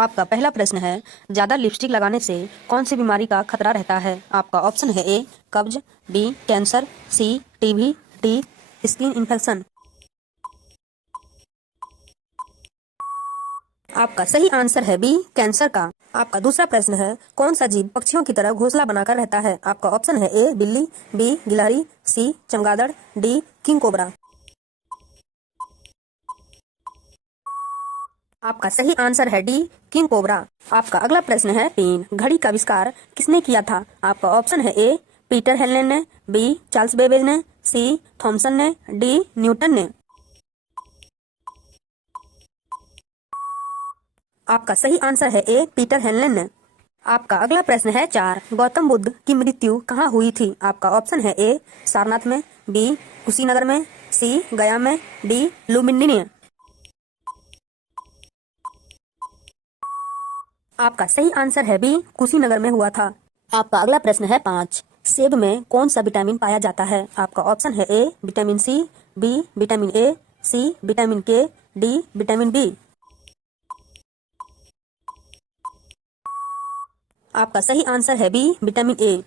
आपका पहला प्रश्न है, ज्यादा लिपस्टिक लगाने से कौन सी बीमारी का खतरा रहता है? आपका ऑप्शन है ए कब्ज, बी कैंसर, सी टीबी, डी स्किन इन्फेक्शन। आपका सही आंसर है बी कैंसर का। आपका दूसरा प्रश्न है, कौन सा जीव पक्षियों की तरह घोंसला बनाकर रहता है? आपका ऑप्शन है ए बिल्ली, बी गिलहरी, सी चमगादड़, डी किंग कोबरा। आपका सही आंसर है डी किंग कोबरा। आपका अगला प्रश्न है, तीन घड़ी का आविष्कार किसने किया था? आपका ऑप्शन है ए पीटर हेलेन ने, बी चार्ल्स बेबेज ने, सी थॉमसन ने, डी न्यूटन ने। आपका सही आंसर है ए पीटर हेलेन ने। आपका अगला प्रश्न है, चार गौतम बुद्ध की मृत्यु कहाँ हुई थी? आपका ऑप्शन है ए सारनाथ में, बी कुशीनगर में, सी गया में, डी लुम्बिनी में। आपका सही आंसर है बी कुशीनगर में हुआ था। आपका अगला प्रश्न है, पाँच सेब में कौन सा विटामिन पाया जाता है? आपका ऑप्शन है A vitamin C, B vitamin A, C vitamin K, D vitamin B. आपका सही आंसर है बी विटामिन ए।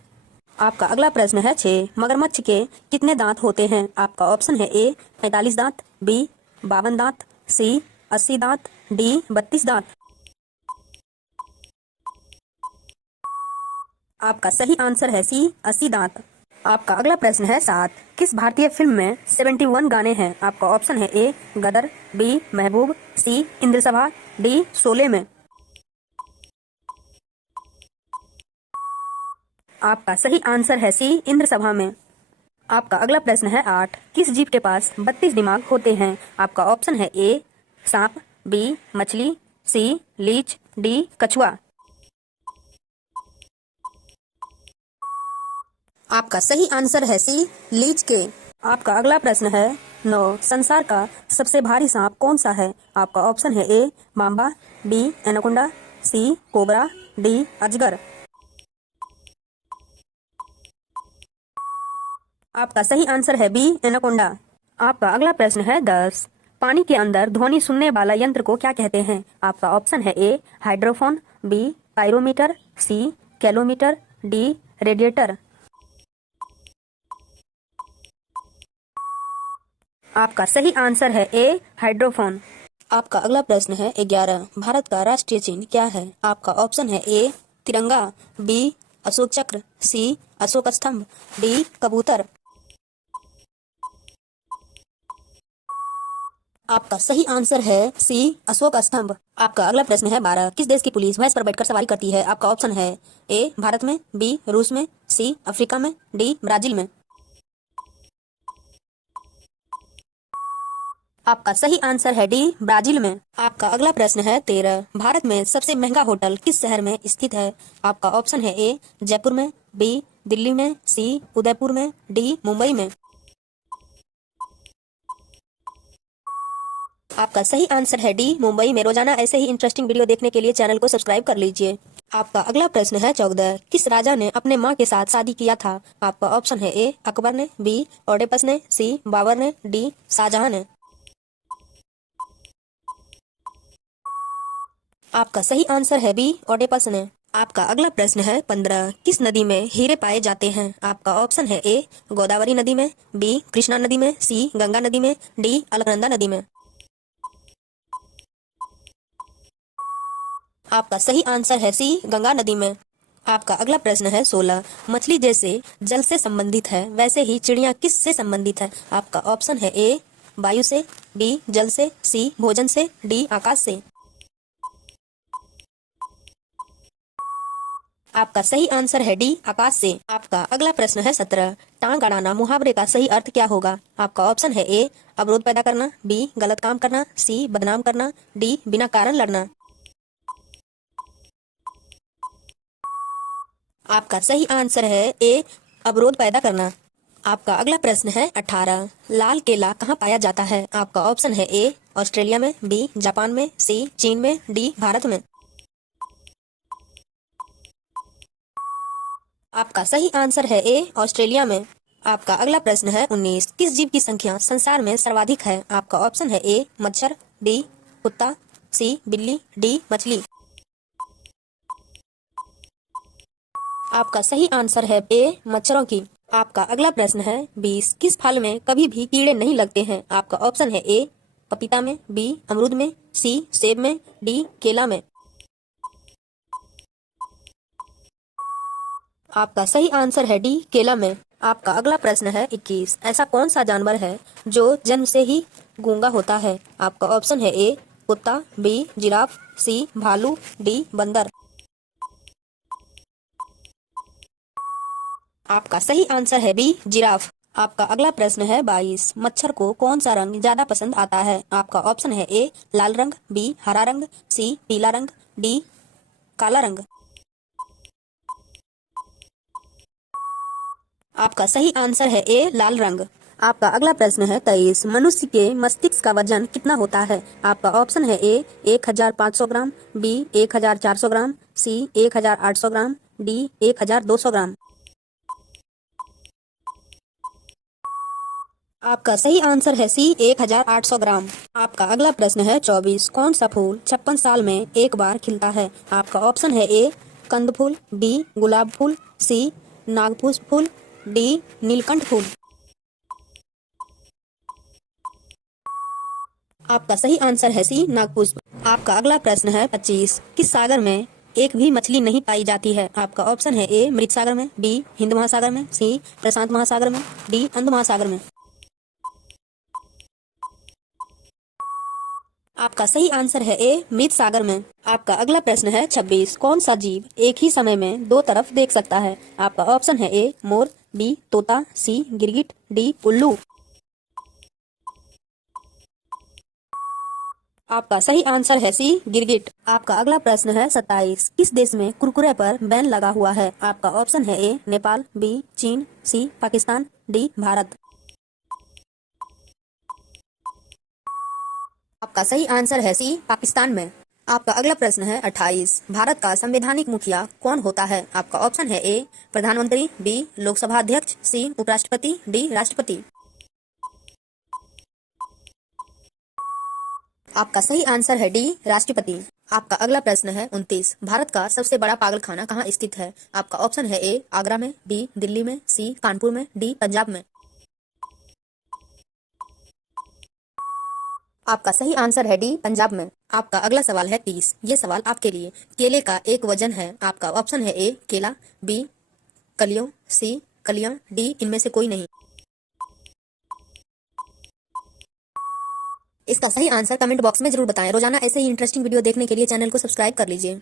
आपका अगला प्रश्न है, छह मगरमच्छ के कितने दांत होते हैं? आपका ऑप्शन है ए 45 दांत, बी 52 दांत, सी 80 दांत, डी 32 दांत। आपका सही आंसर है सी 80 दांत। आपका अगला प्रश्न है, सात किस भारतीय फिल्म में 71 गाने हैं? आपका ऑप्शन है ए गदर, बी महबूब, सी इंद्रसभा, डी शोले में। आपका सही आंसर है सी इंद्रसभा में। आपका अगला प्रश्न है, आठ किस जीव के पास 32 दिमाग होते हैं? आपका ऑप्शन है ए सांप, बी मछली, सी लीच, डी कछुआ। आपका सही आंसर है सी लीच के। आपका अगला प्रश्न है, नौ संसार का सबसे भारी सांप कौन सा है? आपका ऑप्शन है ए मांबा, बी एनाकोंडा, सी कोबरा, डी अजगर। आपका सही आंसर है बी एनाकोंडा। आपका अगला प्रश्न है, दस पानी के अंदर ध्वनि सुनने वाला यंत्र को क्या कहते हैं? आपका ऑप्शन है ए हाइड्रोफोन, बी पायरोमीटर, सी कैलोमीटर, डी रेडिएटर। आपका सही आंसर है ए हाइड्रोफोन। आपका अगला प्रश्न है, 11 भारत का राष्ट्रीय चिन्ह क्या है? आपका ऑप्शन है ए तिरंगा, बी अशोक चक्र, सी अशोक स्तंभ, डी कबूतर। आपका सही आंसर है सी अशोक स्तंभ। आपका अगला प्रश्न है, 12 किस देश की पुलिस भैंस पर बैठकर सवारी करती है? आपका ऑप्शन है ए भारत में, बी रूस में, सी अफ्रीका में, डी ब्राजील में। आपका सही आंसर है डी ब्राजील में। आपका अगला प्रश्न है, 13 भारत में सबसे महंगा होटल किस शहर में स्थित है? आपका ऑप्शन है ए जयपुर में, बी दिल्ली में, सी उदयपुर में, डी मुंबई में। आपका सही आंसर है डी मुंबई में। रोजाना ऐसे ही इंटरेस्टिंग वीडियो देखने के लिए चैनल को सब्सक्राइब कर लीजिए। आपका अगला प्रश्न है, 14 किस राजा ने अपने माँ के साथ शादी किया था? आपका ऑप्शन है ए अकबर ने, बी ओडेपस ने, सी बाबर ने, डी शाहजहां ने। आपका सही आंसर है बी ओडेपस ने। आपका अगला प्रश्न है, 15 किस नदी में हीरे पाए जाते हैं? आपका ऑप्शन है ए गोदावरी नदी में, बी कृष्णा नदी में, सी गंगा नदी में, डी अलकनंदा नदी में। आपका सही आंसर है सी गंगा नदी में। आपका अगला प्रश्न है, 16 मछली जैसे जल से संबंधित है वैसे ही चिड़िया किस से संबंधित है? आपका ऑप्शन है ए वायु से, बी जल से, सी भोजन से, डी आकाश से। आपका सही आंसर है डी आकाश से। आपका अगला प्रश्न है, 17 टांग अड़ाना मुहावरे का सही अर्थ क्या होगा? आपका ऑप्शन है ए अवरोध पैदा करना, बी गलत काम करना, सी बदनाम करना, डी बिना कारण लड़ना। आपका सही आंसर है ए अवरोध पैदा करना। आपका अगला प्रश्न है, 18 लाल केला कहाँ पाया जाता है? आपका ऑप्शन है ए ऑस्ट्रेलिया में, बी जापान में, सी चीन में, डी भारत में। आपका सही आंसर है ए ऑस्ट्रेलिया में। आपका अगला प्रश्न है, 19 किस जीव की संख्या संसार में सर्वाधिक है? आपका ऑप्शन है ए मच्छर, बी कुत्ता, सी बिल्ली, डी मछली। आपका सही आंसर है ए मच्छरों की। आपका अगला प्रश्न है 20 किस फल में कभी भी कीड़े नहीं लगते हैं। आपका ऑप्शन है ए पपीता में, बी अमरूद में, सी सेब में, डी केला में। आपका सही आंसर है डी केला में। आपका अगला प्रश्न है 21 ऐसा कौन सा जानवर है जो जन्म से ही गूंगा होता है। आपका ऑप्शन है ए कुत्ता, बी जिराफ, सी भालू, डी बंदर। आपका सही आंसर है बी जिराफ। आपका अगला प्रश्न है 22 मच्छर को कौन सा रंग ज्यादा पसंद आता है। आपका ऑप्शन है ए लाल रंग, बी हरा रंग, सी पीला रंग, डी काला रंग। आपका सही आंसर है ए लाल रंग। आपका अगला प्रश्न है 23 मनुष्य के मस्तिष्क का वजन कितना होता है। आपका ऑप्शन है ए 1500 ग्राम, बी 1400 ग्राम, सी 1800 ग्राम, डी 1200 ग्राम। आपका सही आंसर है सी 1800 ग्राम। आपका अगला प्रश्न है 24 कौन सा फूल 56 साल में एक बार खिलता है। आपका ऑप्शन है ए कंद फूल, बी गुलाब फूल, सी नागपुष्प फूल, डी नीलकंठ फूल। आपका सही आंसर है सी नागपुष्प। आपका अगला प्रश्न है 25 किस सागर में एक भी मछली नहीं पाई जाती है। आपका ऑप्शन है ए मृत सागर में, बी हिंद महासागर में, सी प्रशांत महासागर में, डी अंध महासागर में। आपका सही आंसर है ए मृत सागर में। आपका अगला प्रश्न है 26 कौन सा जीव एक ही समय में दो तरफ देख सकता है। आपका ऑप्शन है ए मोर, बी तोता, सी गिरगिट, डी उल्लू। आपका सही आंसर है सी गिरगिट। आपका अगला प्रश्न है 27 किस देश में कुरकुरे पर बैन लगा हुआ है। आपका ऑप्शन है ए नेपाल, बी चीन, सी पाकिस्तान, डी भारत। आपका सही आंसर है सी पाकिस्तान में। आपका अगला प्रश्न है 28 भारत का संवैधानिक मुखिया कौन होता है। आपका ऑप्शन है ए प्रधानमंत्री, बी लोकसभा अध्यक्ष, सी उपराष्ट्रपति, डी राष्ट्रपति। आपका सही आंसर है डी राष्ट्रपति। आपका अगला प्रश्न है 29 भारत का सबसे बड़ा पागलखाना कहाँ स्थित है। आपका ऑप्शन है ए आगरा में, बी दिल्ली में, सी कानपुर में, डी पंजाब में। आपका सही आंसर है डी पंजाब में। आपका अगला सवाल है 30 ये सवाल आपके लिए। केले का एक वजन है। आपका ऑप्शन है ए केला, बी कलियों, सी कलियां, डी इनमें से कोई नहीं। इसका सही आंसर कमेंट बॉक्स में जरूर बताएं। रोजाना ऐसे ही इंटरेस्टिंग वीडियो देखने के लिए चैनल को सब्सक्राइब कर लीजिए।